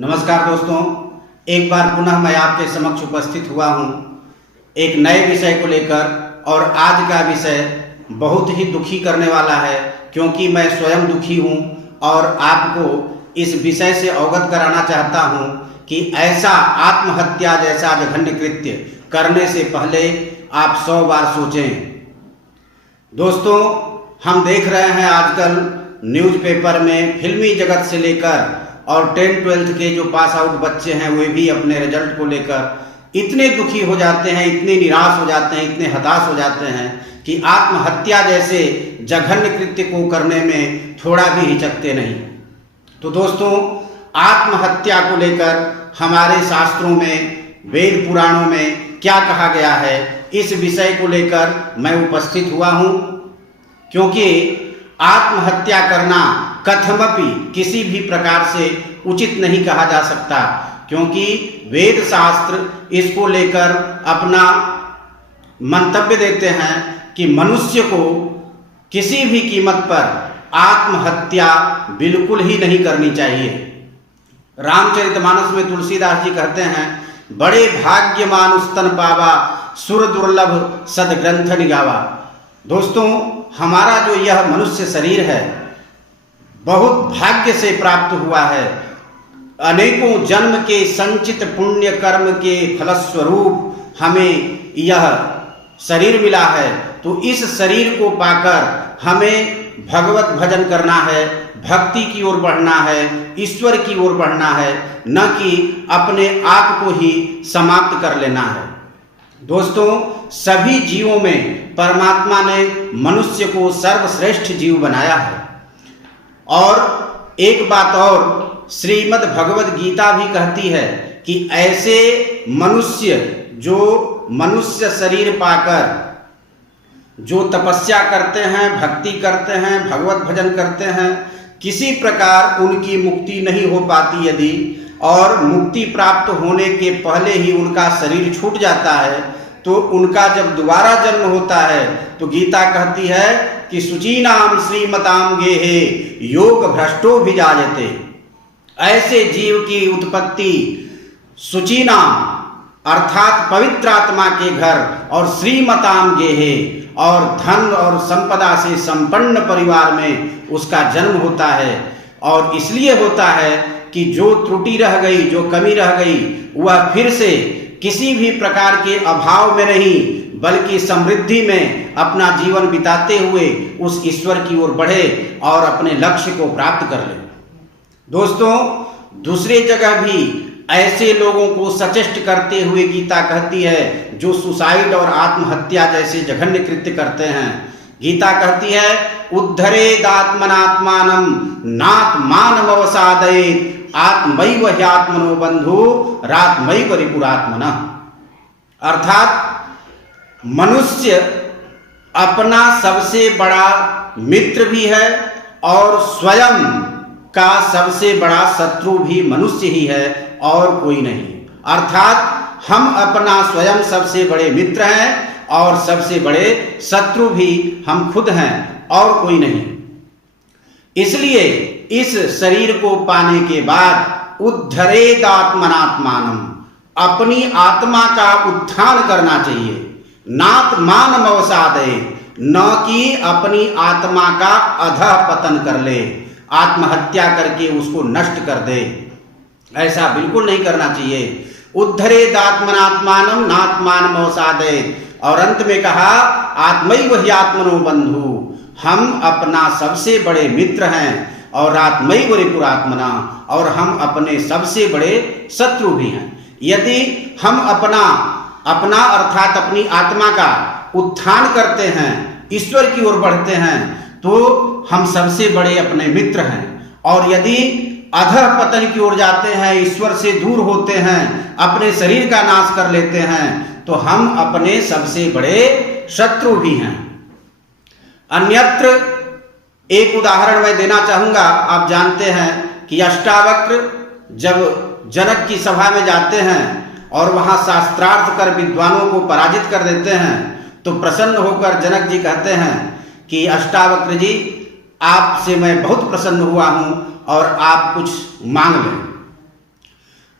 नमस्कार दोस्तों, एक बार पुनः मैं आपके समक्ष उपस्थित हुआ हूँ एक नए विषय को लेकर। और आज का विषय बहुत ही दुखी करने वाला है, क्योंकि मैं स्वयं दुखी हूँ और आपको इस विषय से अवगत कराना चाहता हूँ कि ऐसा आत्महत्या जैसा जघन्य कृत्य करने से पहले आप 100 बार सोचें। दोस्तों, हम देख रहे हैं आजकल न्यूज़पेपर में फिल्मी जगत से लेकर और 10-12 के जो पास आउट बच्चे हैं वे भी अपने रिजल्ट को लेकर इतने दुखी हो जाते हैं, इतने निराश हो जाते हैं, इतने हताश हो जाते हैं कि आत्महत्या जैसे जघन्य कृत्य को करने में थोड़ा भी हिचकते नहीं। तो दोस्तों, आत्महत्या को लेकर हमारे शास्त्रों में, वेद पुराणों में क्या कहा गया है, इस विषय को लेकर मैं उपस्थित हुआ हूँ। क्योंकि आत्महत्या करना कथमपि किसी भी प्रकार से उचित नहीं कहा जा सकता, क्योंकि वेद शास्त्र इसको लेकर अपना मंतव्य देते हैं कि मनुष्य को किसी भी कीमत पर आत्महत्या बिल्कुल ही नहीं करनी चाहिए। रामचरितमानस में तुलसीदास जी कहते हैं, बड़े भाग्यमान स्तन पावा, सुर दुर्लभ सदग्रंथ निगावा। दोस्तों, हमारा जो यह मनुष्य शरीर है बहुत भाग्य से प्राप्त हुआ है। अनेकों जन्म के संचित पुण्य कर्म के फलस्वरूप हमें यह शरीर मिला है। तो इस शरीर को पाकर हमें भगवत भजन करना है, भक्ति की ओर बढ़ना है, ईश्वर की ओर बढ़ना है, न कि अपने आप को ही समाप्त कर लेना है। दोस्तों, सभी जीवों में परमात्मा ने मनुष्य को सर्वश्रेष्ठ जीव बनाया है। और एक बात और, श्रीमद् भगवद गीता भी कहती है कि ऐसे मनुष्य जो मनुष्य शरीर पाकर जो तपस्या करते हैं, भक्ति करते हैं, भगवत भजन करते हैं, किसी प्रकार उनकी मुक्ति नहीं हो पाती यदि, और मुक्ति प्राप्त होने के पहले ही उनका शरीर छूट जाता है, तो उनका जब दोबारा जन्म होता है तो गीता कहती है कि शुचीनाम श्रीमताम गेहे योग भ्रष्टो भिजायते। ऐसे जीव की उत्पत्ति शुचीनाम अर्थात पवित्र आत्मा के घर और श्रीमताम गेहे और धन और संपदा से संपन्न परिवार में उसका जन्म होता है। और इसलिए होता है कि जो त्रुटि रह गई, जो कमी रह गई, वह फिर से किसी भी प्रकार के अभाव में नहीं बल्कि समृद्धि में अपना जीवन बिताते हुए उस ईश्वर की ओर बढ़े और अपने लक्ष्य को प्राप्त कर ले। दोस्तों, दूसरी जगह भी ऐसे लोगों को सचेष्ट करते हुए गीता कहती है जो सुसाइड और आत्महत्या जैसे जघन्य कृत्य करते हैं। गीता कहती है, उद्धरेदात्मनात्मानं नात्मानमवसादयेत् आत्मैव ह्यात्मनो बंधु रात्मैव रिपुरात्मनः। अर्थात मनुष्य अपना सबसे बड़ा मित्र भी है और स्वयं का सबसे बड़ा शत्रु भी मनुष्य ही है और कोई नहीं। अर्थात हम अपना स्वयं सबसे बड़े मित्र हैं और सबसे बड़े शत्रु भी हम खुद हैं और कोई नहीं। इसलिए इस शरीर को पाने के बाद उद्धरेदात्मनात्मानं, अपनी आत्मा का उत्थान करना चाहिए। नात्मानमवसादये, न कि अपनी आत्मा का अधः पतन कर ले, आत्महत्या करके उसको नष्ट कर दे। ऐसा बिल्कुल नहीं करना चाहिए। उद्धरेदात्मनात्मानं नात्मानमवसादये। और अंत में कहा, आत्मैव ह्यात्मनो बंधु, हम अपना सबसे बड़े मित्र हैं और आत्मैव रिपुरात्मनः, और हम अपने सबसे बड़े शत्रु भी हैं। यदि हम अपना अर्थात अपनी आत्मा का उत्थान करते हैं, ईश्वर की ओर बढ़ते हैं, तो हम सबसे बड़े अपने मित्र हैं। और यदि अधः पतन की ओर जाते हैं, ईश्वर से दूर होते हैं, अपने शरीर का नाश कर लेते हैं, तो हम अपने सबसे बड़े शत्रु भी हैं। अन्यत्र एक उदाहरण मैं देना चाहूँगा। आप जानते हैं कि अष्टावक्र जब जनक की सभा में जाते हैं और वहाँ शास्त्रार्थ कर विद्वानों को पराजित कर देते हैं, तो प्रसन्न होकर जनक जी कहते हैं कि अष्टावक्र जी, आपसे मैं बहुत प्रसन्न हुआ हूँ और आप कुछ मांग लें।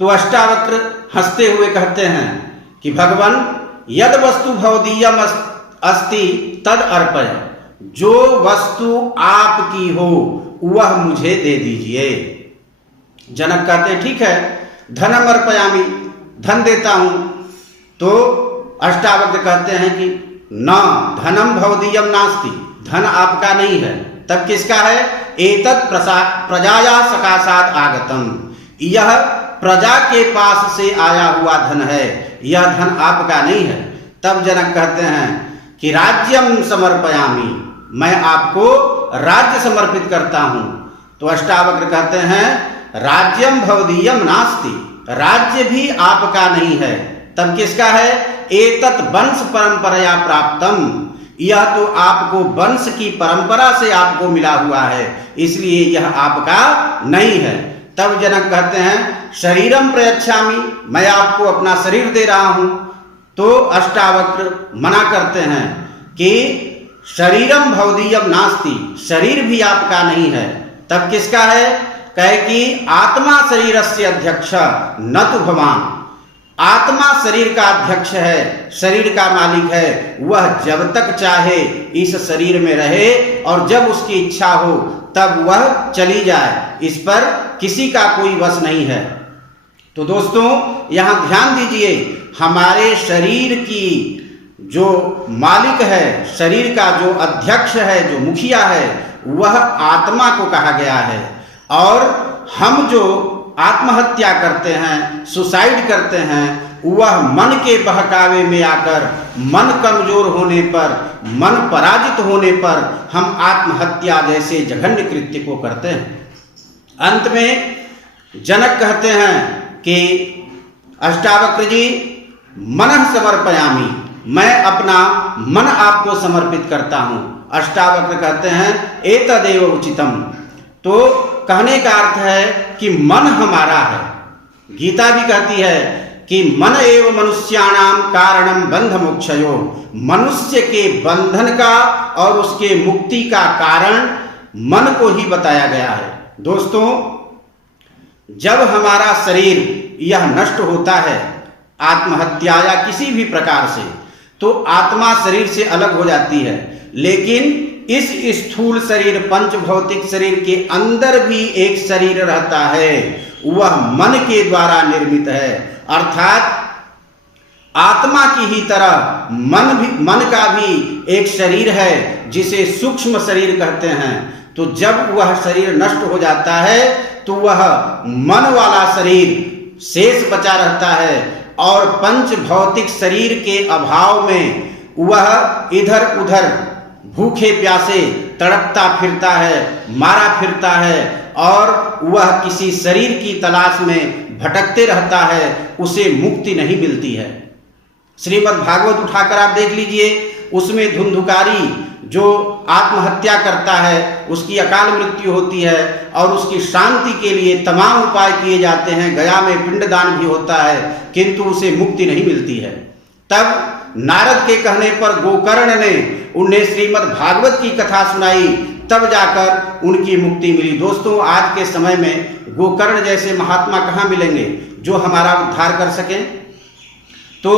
तो अष्टावक्र हंसते हुए कहते हैं कि भगवान यद वस्तु भवदीयम अस्ति तद अर्पय, जो वस्तु आपकी हो वह मुझे दे दीजिए। जनक कहते हैं ठीक है, धनम अर्पयामि, धन देता हूं। तो अष्टावक्र कहते हैं कि न धनम भवदीयम नास्ति, धन आपका नहीं है। तब किसका है? एतत् प्रजाया सकाशात् आगतम, यह प्रजा के पास से आया हुआ धन है, यह धन आपका नहीं है। तब जनक कहते हैं कि राज्यम समर्पयामि, मैं आपको राज्य समर्पित करता हूं। तो अष्टावक्र कहते हैं राज्यम भवदीयम नास्ति, राज्य भी आपका नहीं है। तब किसका है? एतत् वंश परंपराया प्राप्तम, यह तो आपको वंश की परंपरा से आपको मिला हुआ है, इसलिए यह आपका नहीं है। तब जनक कहते हैं शरीरम प्रयच्छामि, मैं आपको अपना शरीर दे रहा हूं। तो अष्टावक्र मना करते हैं कि शरीरम भवदीयम नास्ति, शरीर भी आपका नहीं है। तब किसका है? कहे कि आत्मा शरीरस्य अध्यक्ष न तु भवान, आत्मा शरीर का अध्यक्ष है, शरीर का मालिक है, वह जब तक चाहे इस शरीर में रहे और जब उसकी इच्छा हो तब वह चली जाए, इस पर किसी का कोई वश नहीं है। तो दोस्तों यहाँ ध्यान दीजिए, हमारे शरीर की जो मालिक है, शरीर का जो अध्यक्ष है, जो मुखिया है, वह आत्मा को कहा गया है। और हम जो आत्महत्या करते हैं, सुसाइड करते हैं, वह मन के बहकावे में आकर, मन कमजोर होने पर, मन पराजित होने पर हम आत्महत्या जैसे जघन्य कृत्य को करते हैं। अंत में जनक कहते हैं कि अष्टावक्र जी मनः समर्पयामि, मैं अपना मन आपको समर्पित करता हूं। अष्टावक्र कहते हैं एतदेव उचितम, तो कहने का अर्थ है कि मन हमारा है। गीता भी कहती है कि मन एव मनुष्याणाम कारणम बंध मोक्षयो, मनुष्य के बंधन का और उसके मुक्ति का कारण मन को ही बताया गया है। दोस्तों जब हमारा शरीर यह नष्ट होता है आत्महत्या या किसी भी प्रकार से, तो आत्मा शरीर से अलग हो जाती है, लेकिन इस स्थूल शरीर पंच भौतिक शरीर के अंदर भी एक शरीर रहता है, वह मन के द्वारा निर्मित है। अर्थात आत्मा की ही तरह मन का भी एक शरीर है जिसे सूक्ष्म शरीर कहते हैं। तो जब वह शरीर नष्ट हो जाता है तो वह मन वाला शरीर शेष बचा रहता है और पंच भौतिक शरीर के अभाव में वह इधर उधर भूखे प्यासे तड़पता फिरता है, मारा फिरता है और वह किसी शरीर की तलाश में भटकते रहता है, उसे मुक्ति नहीं मिलती है। श्रीमद् भागवत उठाकर आप देख लीजिए, उसमें धुंधुकारी जो आत्महत्या करता है उसकी अकाल मृत्यु होती है और उसकी शांति के लिए तमाम उपाय किए जाते हैं, गया में पिंडदान भी होता है, किंतु उसे मुक्ति नहीं मिलती है। तब नारद के कहने पर गोकर्ण ने उन्हें श्रीमद् भागवत की कथा सुनाई, तब जाकर उनकी मुक्ति मिली। दोस्तों आज के समय में गोकर्ण जैसे महात्मा कहाँ मिलेंगे जो हमारा उद्धार कर सकें। तो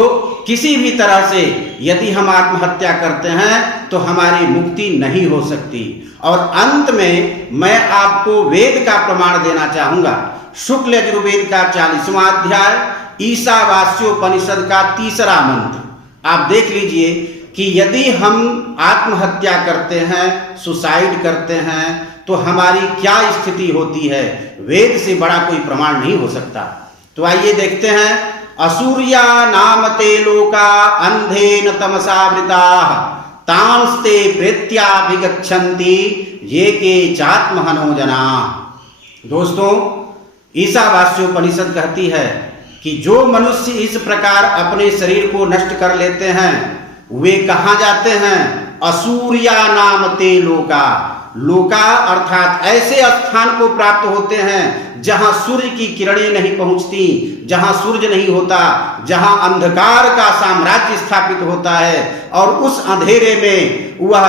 किसी भी तरह से यदि हम आत्महत्या करते हैं तो हमारी मुक्ति नहीं हो सकती। और अंत में मैं आपको वेद का प्रमाण देना चाहूंगा। शुक्ल यजुर्वेद का 40वां अध्याय ईशावास्योपनिषद का 3रा मंत्र आप देख लीजिए कि यदि हम आत्महत्या करते हैं, सुसाइड करते हैं, तो हमारी क्या स्थिति होती है, वेद से बड़ा कोई प्रमाण नहीं हो सकता। तो आइए देखते हैं। असूर्या नामते लोका अंधेन तमसावृताः तांस्ते प्रेत्याभिगच्छन्ति ये के चात्महनो जनाः। दोस्तों ईशावास्योपनिषद कहती है कि जो मनुष्य इस प्रकार अपने शरीर को नष्ट कर लेते हैं वे कहाँ जाते हैं? असूर्या नामते लोका, लोका अर्थात ऐसे स्थान को प्राप्त होते हैं जहां सूर्य की किरणें नहीं पहुंचती, जहां सूर्य नहीं होता, जहां अंधकार का साम्राज्य स्थापित होता है और उस अंधेरे में वह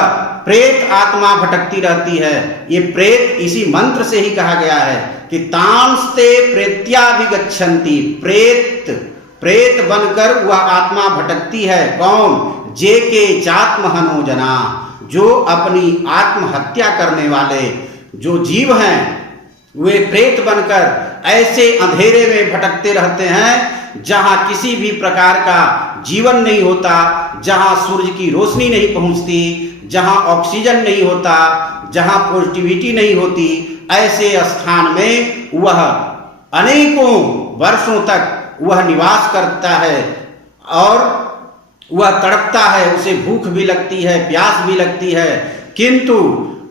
प्रेत आत्मा भटकती रहती है। ये प्रेत इसी मंत्र से ही कहा गया है कि तांस्ते प्रेत्याभिगच्छन्ति, प्रेत बनकर वह आत्मा भटकती है। कौन? जे के चात्महनो जना, जो अपनी आत्महत्या करने वाले जो जीव हैं वे प्रेत बनकर ऐसे अंधेरे में भटकते रहते हैं जहां किसी भी प्रकार का जीवन नहीं होता, जहां सूर्य की रोशनी नहीं पहुंचती, जहां ऑक्सीजन नहीं होता, जहां पॉजिटिविटी नहीं होती। ऐसे स्थान में वह अनेकों वर्षों तक वह निवास करता है और वह तड़पता है, उसे भूख भी लगती है, प्यास भी लगती है, किंतु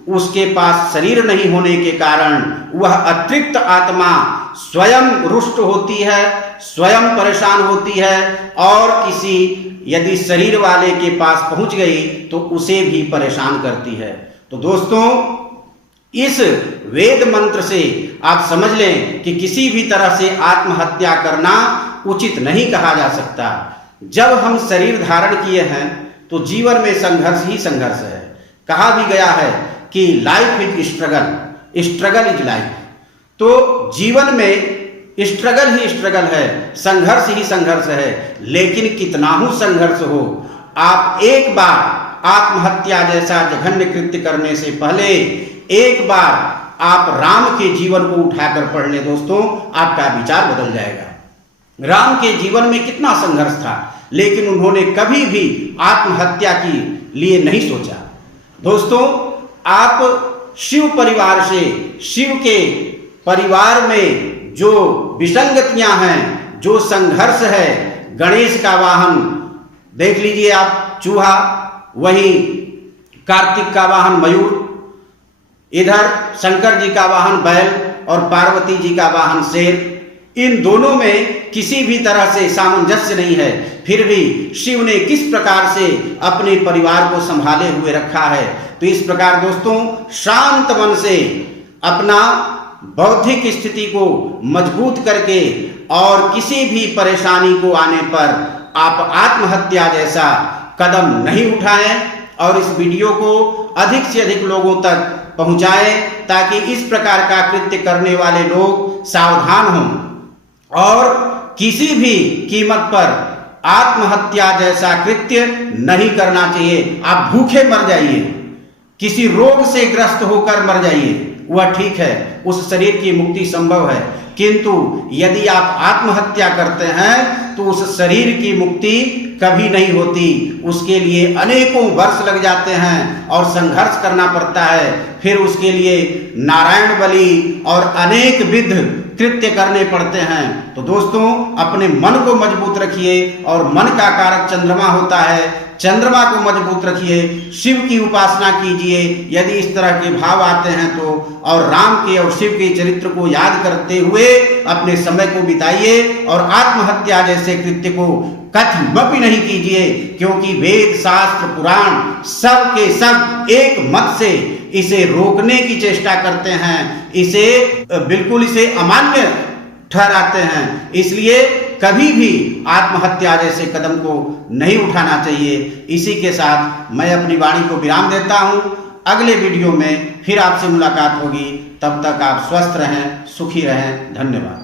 उसके पास शरीर नहीं होने के कारण वह अतृप्त आत्मा स्वयं रुष्ट होती है, स्वयं परेशान होती है और किसी यदि शरीर वाले के पास पहुंच गई तो उसे भी परेशान करती है। तो दोस्तों, इस वेद मंत्र से आप समझ लें कि किसी भी तरह से आत्महत्या करना उचित नहीं कहा जा सकता। जब हम शरीर धारण किए हैं तो जीवन में संघर्ष ही संघर्ष है। कहा भी गया है कि life is struggle, struggle is life. तो जीवन में स्ट्रगल ही स्ट्रगल है, संघर्ष ही संघर्ष है। लेकिन कितना ही संघर्ष हो, आप एक बार आत्महत्या जैसा जघन्य कृत्य करने से पहले एक बार आप राम के जीवन को उठाकर पढ़ लें दोस्तों, आपका विचार बदल जाएगा। राम के जीवन में कितना संघर्ष था, लेकिन उन्होंने कभी भी आत्महत्या के लिए नहीं सोचा। दोस्तों, आप शिव परिवार से, शिव के परिवार में जो विसंगतियां हैं, जो संघर्ष है, गणेश का वाहन देख लीजिए आप चूहा, वहीं कार्तिक का वाहन मयूर, इधर शंकर जी का वाहन बैल और पार्वती जी का वाहन शेर। इन दोनों में किसी भी तरह से सामंजस्य नहीं है, फिर भी शिव ने किस प्रकार से अपने परिवार को संभाले हुए रखा है। तो इस प्रकार दोस्तों, शांत मन से अपना बौद्धिक स्थिति को मजबूत करके और किसी भी परेशानी को आने पर आप आत्महत्या जैसा कदम नहीं उठाएं और इस वीडियो को अधिक से अधिक लोगों तक पहुंचाएं ताकि इस प्रकार का कृत्य करने वाले लोग सावधान हों और किसी भी कीमत पर आत्महत्या जैसा कृत्य नहीं करना चाहिए। आप भूखे मर जाइए, किसी रोग से ग्रस्त होकर मर जाइए, वह ठीक है, उस शरीर की मुक्ति संभव है, किंतु यदि आप आत्महत्या करते हैं तो उस शरीर की मुक्ति कभी नहीं होती। उसके लिए अनेकों वर्ष लग जाते हैं और संघर्ष करना पड़ता है। फिर उसके लिए नारायण बलि और अनेक विध कृत्य करने पड़ते हैं। तो दोस्तों, अपने मन को मजबूत रखिए और मन का कारक चंद्रमा होता है, चंद्रमा को मजबूत रखिए, शिव की उपासना कीजिए यदि इस तरह के भाव आते हैं तो, और राम के और शिव के चरित्र को याद करते हुए अपने समय को बिताइए और आत्महत्या जैसे कृत्य को कथमपि नहीं कीजिए, क्योंकि वेद शास्त्र पुराण सब के सब एक मत से इसे रोकने की चेष्टा करते हैं, बिल्कुल इसे अमान्य ठहराते हैं। इसलिए कभी भी आत्महत्या जैसे कदम को नहीं उठाना चाहिए। इसी के साथ मैं अपनी वाणी को विराम देता हूं। अगले वीडियो में फिर आपसे मुलाकात होगी। तब तक आप स्वस्थ रहें, सुखी रहें। धन्यवाद।